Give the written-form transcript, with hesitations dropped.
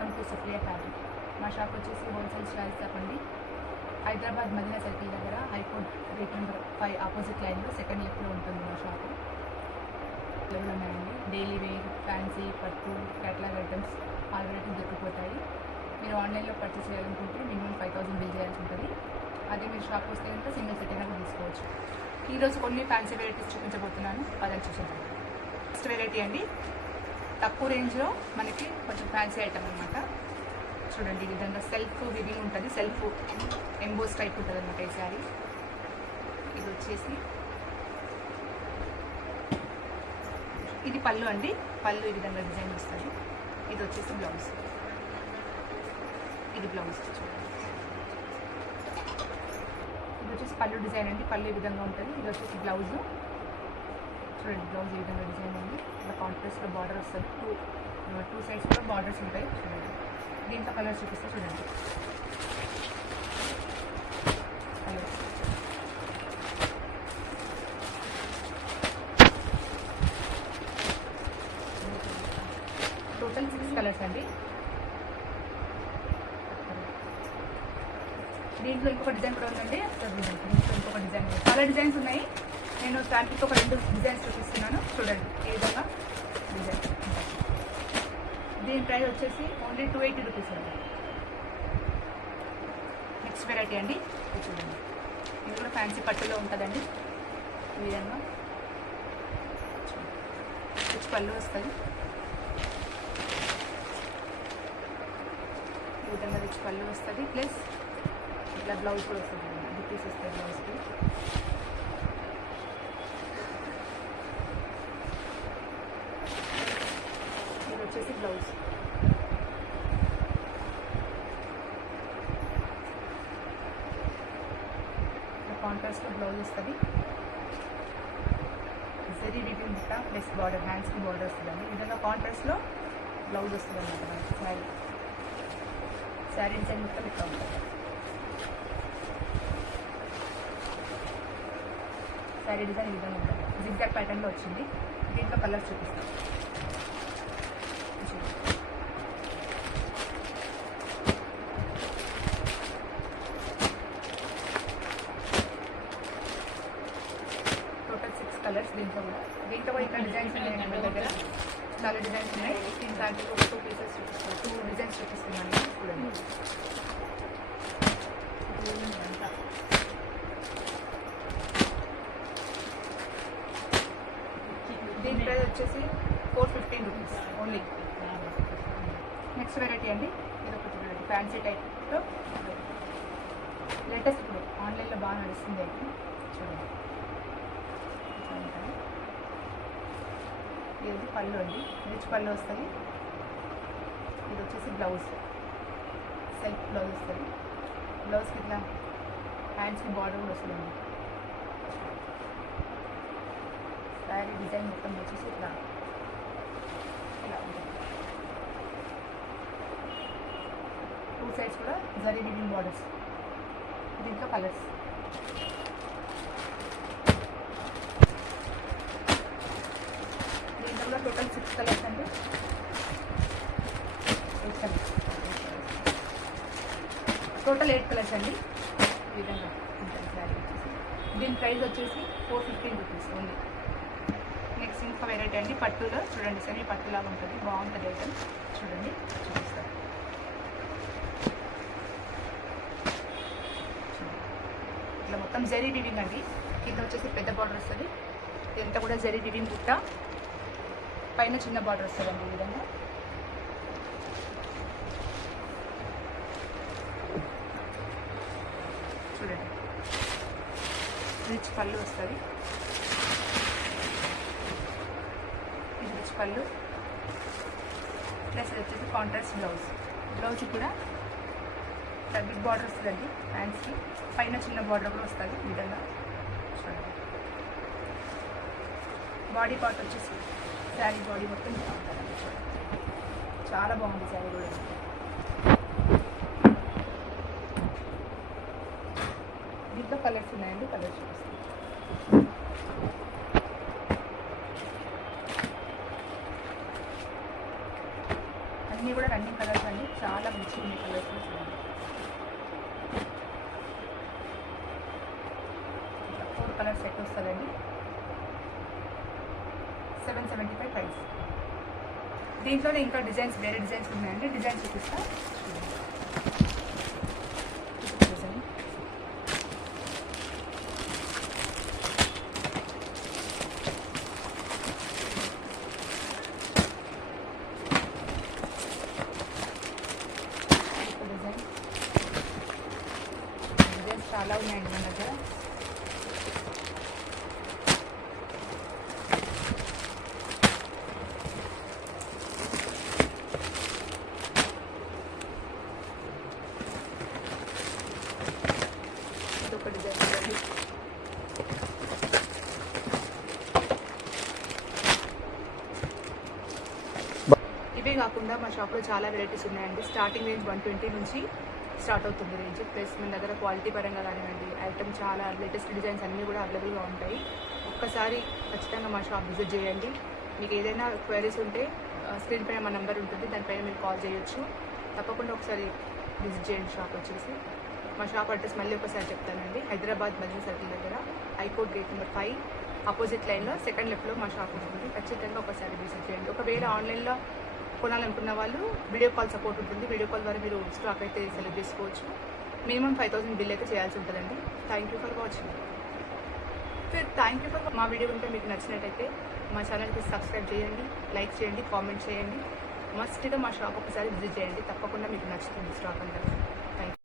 Welcome to Supriya fabric. మా shop వచ్చేసి wholesale styles చెప్పండి. హైదరాబాద్ మదీనా సర్కిల్ దగ్గర హైకోర్ట్ గేట్ నెంబర్ 5 ఆపోజిట్ లైన్లో సెకండ్ లెఫ్ట్లో ఉంటుంది మా షాపు. లెవెల్ ఉన్నాయండి. డైలీ వేర్, ఫ్యాన్సీ, పట్టు, క్యాటలాగ్ ఐటమ్స్ ఆల్ వెరైటీస్ దొరికిపోతాయి. మీరు ఆన్లైన్లో పర్చేస్ చేయాలనుకుంటే మినిమం 5000 బిల్ చేయాల్సి ఉంటుంది. అదే మీరు షాప్ వస్తే కనుక సింగిల్ సెట్ అయినా తీసుకోవచ్చు. ఈరోజు కొన్ని ఫ్యాన్సీ వెరైటీస్ చూపించబోతున్నాను. పదని చూసాను. ఫస్ట్ వెరైటీ అండి, తక్కువ రేంజ్లో మనకి కొంచెం ఫ్యాన్సీ ఐటమ్ అనమాట. చూడండి, ఈ విధంగా సెల్ఫ్ వివింగ్ ఉంటుంది, సెల్ఫ్ ఎంబోస్ టైప్ ఉంటుంది అనమాట ఈ శారీ. ఇది వచ్చేసి ఇది పళ్ళు అండి. పళ్ళు ఈ విధంగా డిజైన్ వస్తుంది. ఇది వచ్చేసి బ్లౌజ్. ఇది బ్లౌజ్ చూడండి. ఇది వచ్చేసి పళ్ళు డిజైన్ అండి. పళ్ళు ఈ విధంగా ఉంటుంది. ఇది వచ్చేసి బ్లౌజ్. చూడండి, బ్లౌజ్ ఈ విధంగా డిజైన్ ఉంది. ఇలా కాంట్రాస్ట్లో బార్డర్ వస్తుంది. టూ సైడ్స్ కూడా బార్డర్స్ ఉంటాయి. చూడండి, దీంట్లో కలర్ చూపిస్తే చూడండి. కలర్స్ టోటల్ 6 కలర్స్ అండి. దీంట్లో ఇంకొక డిజైన్ కూడా ఉందండి. దీంట్లో ఇంకొక డిజైన్, చాలా డిజైన్స్ ఉన్నాయి. నేను ఫ్యాబ్రిక్ ఒక 2 డిజైన్స్ చూపిస్తున్నాను. చూడండి ఏ విధంగా డిజైన్. దీని ప్రైస్ వచ్చేసి ఓన్లీ 280 రూపీస్ అండి. నెక్స్ట్ వెరైటీ అండి, ఇది చూడండి. ఇది కూడా ఫ్యాన్సీ పట్టులో ఉంటుందండి. ఈ విధంగా రిచ్ పళ్ళు వస్తుంది. ఈ విధంగా రిచ్ పళ్ళు వస్తుంది. ప్లస్ ఇట్లా బ్లౌజ్ కూడా వస్తుంది. బుట్టీస్ వస్తాయి బ్లౌజ్కి. ఇది వచ్చేసి బ్లౌజ్. కాంట్రాస్ట్లో బ్లౌజ్ వస్తుంది. జరీ వీవింగ్ బుట్ట ప్లస్ బార్డర్, హ్యాండ్స్కి బార్డర్ వస్తుందండి. ఈ విధంగా కాంట్రాస్ట్లో బ్లౌజ్ వస్తుంది అన్నమాట మనకి. శారీ డిజైన్ మొత్తం ఇట్లా ఉంటుంది. శారీ డిజైన్ ఈ విధంగా ఉంటుంది. జిగ్జాగ్ ప్యాటర్న్లో వచ్చింది. దీంట్లో కలర్స్ చూపిస్తాం. టోటల్ 6 కలర్స్ దీంట్లో కూడా. ఇంకా డిజైన్స్ ఉన్నాయండి మన దగ్గర. చాలా డిజైన్స్ ఉన్నాయి. దాంట్లో ఒక 2 పీసెస్ చూపిస్తాను, 2 డిజైన్స్ చూపిస్తున్నాను. చూడండి, దీని ప్రైస్ వచ్చేసి 415 రూపీస్ ఓన్లీ. నెక్స్ట్ వెరైటీ అండి, ఇది ఒకటి వెరైటీ ఫ్యాన్సీ టైప్లో లేటెస్ట్ ఇప్పుడు ఆన్లైన్లో బాగా నడుస్తుంది అయితే. చూడండి, ఇది పళ్ళు అండి. రిచ్ పళ్ళు వస్తుంది. ఇది వచ్చేసి బ్లౌజ్, సెల్ఫ్ బ్లౌజ్ వస్తుంది. బ్లౌజ్కి ఇట్లా హ్యాండ్స్కి బార్డర్ కూడా వస్తుందండి. శారీ డిజైన్ మొత్తం వచ్చేసి ఇట్లా ఇలా ఉంటుంది. 2 సైడ్స్ కూడా జరీ వీవింగ్ బార్డర్స్. దీంట్లో కలర్స్ టోటల్ 6 కలర్స్ అండి. 8 కలర్స్, టోటల్ 8 కలర్స్ అండి. ఈ విధంగా ఉంటుంది శారీ వచ్చేసి. దీని ప్రైస్ వచ్చేసి 415 రూపీస్ ఓన్లీ. నెక్స్ట్ ఇంకొక వెరైటీ అండి, పట్టులో చూడండి. సెమీ పట్టులాగా ఉంటుంది, బాగుంటుంది ఐటమ్. చూడండి, చూపిస్తాను. ఇట్లా మొత్తం జరీ వీవింగ్ అండి. కింద వచ్చేసి పెద్ద బార్డర్ వస్తుంది. ఇదంతా కూడా జరీ వీవింగ్ బుట్ట, పైన చిన్న బార్డర్ వస్తుందండి. ఈ విధంగా చూడండి, రిచ్ పళ్ళు వస్తుంది. ఇది రిచ్ పళ్ళు ప్లస్ ఇది వచ్చేసి కాంట్రాస్ట్ బ్లౌజ్. బ్లౌజ్ కూడా బిగ్ బార్డర్ వస్తుందండి హ్యాండ్స్కి. పైన చిన్న బార్డర్ కూడా వస్తుంది. ఈ విధంగా చూడండి. బాడీ పార్ట్ వచ్చేసి శారీ బాడీ మొత్తం ఇలా ఉంటుందండి. చాలా బాగుంది శారీ కూడా. దీంట్లో కలర్స్ ఉన్నాయండి, కలర్స్ చూపిస్తాను. అన్నీ కూడా రన్నింగ్ కలర్స్ అండి. చాలా మంచిగా ఉన్నాయి కలర్స్ చూడండి. 4 కలర్ సెట్ వస్తుందండి. 775 ప్రైస్. దీంట్లోనే ఇంకా డిజైన్స్ వేరే డిజైన్స్ ఉన్నాయండి. డిజైన్స్ చూపిస్తా. డిజైన్ డిజైన్స్ చాలా ఉన్నాయండి మన దగ్గర. ఒక డిజైన్ చూడండి. ఇవే కాకుండా మా షాప్లో చాలా వెరైటీస్ ఉన్నాయండి. స్టార్టింగ్ రేంజ్ 120 నుంచి స్టార్ట్ అవుతుంది రేంజ్. ప్లస్ మన దగ్గర క్వాలిటీ పరంగా కానివ్వండి, ఐటమ్ చాలా లేటెస్ట్ డిజైన్స్ అన్నీ కూడా అవైలబుల్గా ఉంటాయి. ఒక్కసారి ఖచ్చితంగా మా షాప్ విజిట్ చేయండి. మీకు ఏదైనా క్వైరీస్ ఉంటే స్క్రీన్ పైన మా నెంబర్ ఉంటుంది, దానిపైన మీరు కాల్ చేయొచ్చు. తప్పకుండా ఒకసారి విజిట్ చేయండి షాప్ వచ్చేసి. మా షాప్ అడ్రస్ మళ్ళీ ఒకసారి చెప్తానండి. హైదరాబాద్ మదీనా సర్కిల్ దగ్గర హైకోర్ట్ గేట్ నెంబర్ 5 ఆపోజిట్ లైన్లో సెకండ్ లెఫ్ట్లో మా షాప్ ఉంటుంది. ఖచ్చితంగా ఒకసారి విజిట్ చేయండి. ఒకవేళ ఆన్లైన్లో కొనాలనుకున్న వాళ్ళు వీడియో కాల్ సపోర్ట్ ఉంటుంది. వీడియో కాల్ ద్వారా మీరు స్టాక్ అయితే సెలెక్ట్ చేసుకోవచ్చు. మినిమం 5000 బిల్ అయితే చేయాల్సి ఉంటుందండి. Thank you for watching. మా వీడియో ఉంటే మీకు నచ్చినట్టయితే మా ఛానల్కి సబ్స్క్రైబ్ చేయండి, లైక్ చేయండి, కామెంట్ చేయండి. మస్ట్గా మా షాప్ ఒకసారి విజిట్ చేయండి. తప్పకుండా మీకు నచ్చుతుంది స్టాక్ అంతా.